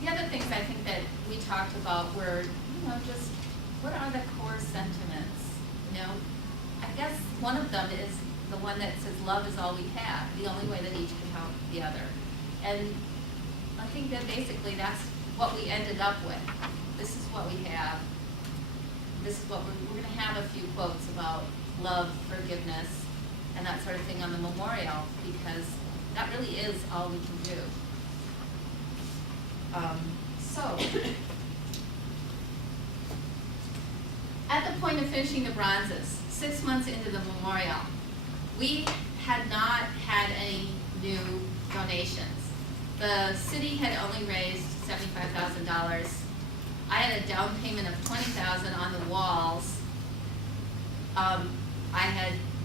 The other things I think that we talked about were, just what are the core sentiments? I guess one of them is the one that says love is all we have, the only way that each can help the other. And I think that basically that's what we ended up with. This is what we have. This is what we're going to have a few quotes about love, forgiveness, and that sort of thing on the memorial, because that really is all we can do. So, at the point of finishing the bronzes, 6 months into the memorial, we had not had any new donations. The city had only raised $75,000. I had a down payment of $20,000 on the walls.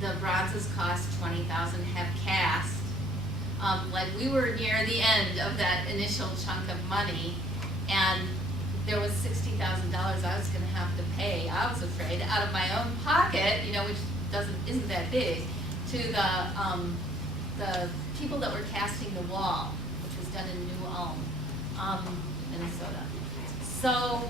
The bronzes cost $20,000, have cast. We were near the end of that initial chunk of money, and there was $60,000 I was going to have to pay. I was afraid, out of my own pocket, which isn't that big, to the people that were casting the wall, which was done in New Ulm, Minnesota. So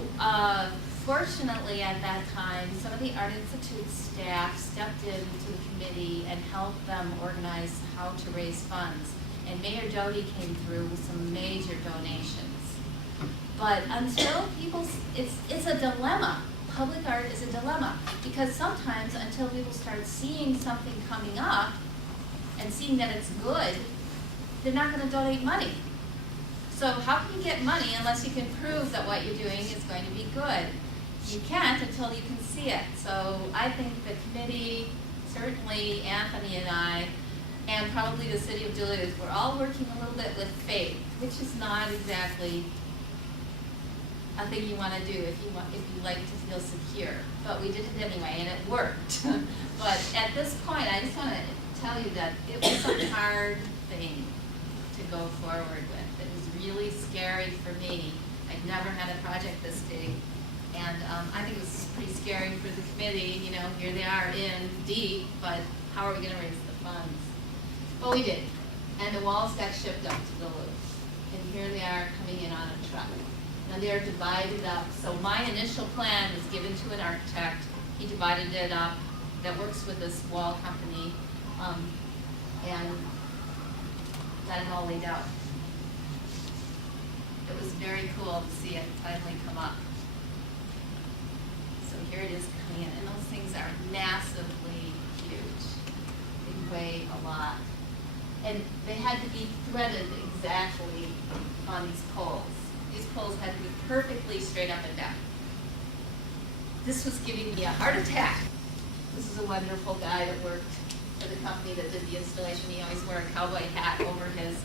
fortunately at that time, some of the Art Institute staff stepped into the committee and helped them organize how to raise funds. And Mayor Doty came through with some major donations. But until it's a dilemma. Public art is a dilemma, because sometimes until people start seeing something coming up and seeing that it's good, they're not going to donate money. So how can you get money unless you can prove that what you're doing is going to be good? You can't until you can see it. So I think the committee, certainly Anthony and I, and probably the city of Duluth, we're all working a little bit with faith, which is not exactly a thing you want to do if you like to feel secure. But we did it anyway, and it worked. But at this point, I just want to tell you that it was a hard thing to go forward with. It was really scary for me. I'd never had a project this big. And I think it was pretty scary for the committee. Here they are in deep, but how are we going to raise the funds? Well, we did. And the walls got shipped up to Duluth. And here they are coming in on a truck. Now they're divided up. So my initial plan was given to an architect. He divided it up, that works with this wall company, and got it all laid out. It was very cool to see it finally come up. So here it is coming in, and those things are massively huge. They weigh a lot. And they had to be threaded exactly on these poles. These poles had to be perfectly straight up and down. This was giving me a heart attack. This is a wonderful guy that worked for the company that did the installation. He always wore a cowboy hat over his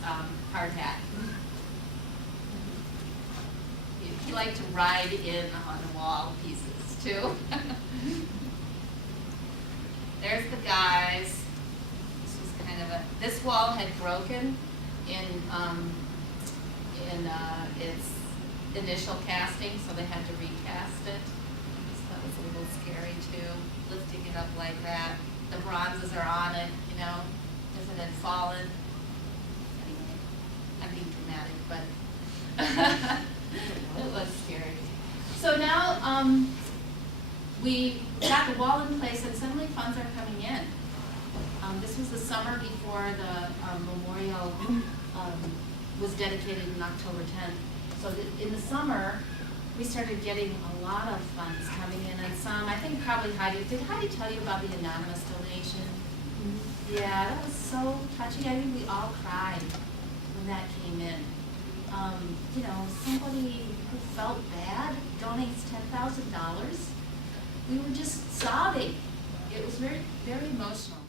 hard hat. He liked to ride in on the wall pieces too. There's the guys. This was kind of this wall had broken in its initial casting, so they had to recast it. So that was a little scary too, lifting it up like that. The bronzes are on it, if it had fallen. Anyway, I'm being dramatic, but it was scary. So now we got the wall in place, and suddenly funds are coming in. This was the summer before the memorial was dedicated in October 10th. So in the summer, we started getting a lot of funds coming in, and some, I think probably did Heidi tell you about the anonymous donation? Mm-hmm. Yeah, that was so touching. I think we all cried when that came in. Somebody who felt bad donates $10,000. We were just sobbing. It was very, very emotional.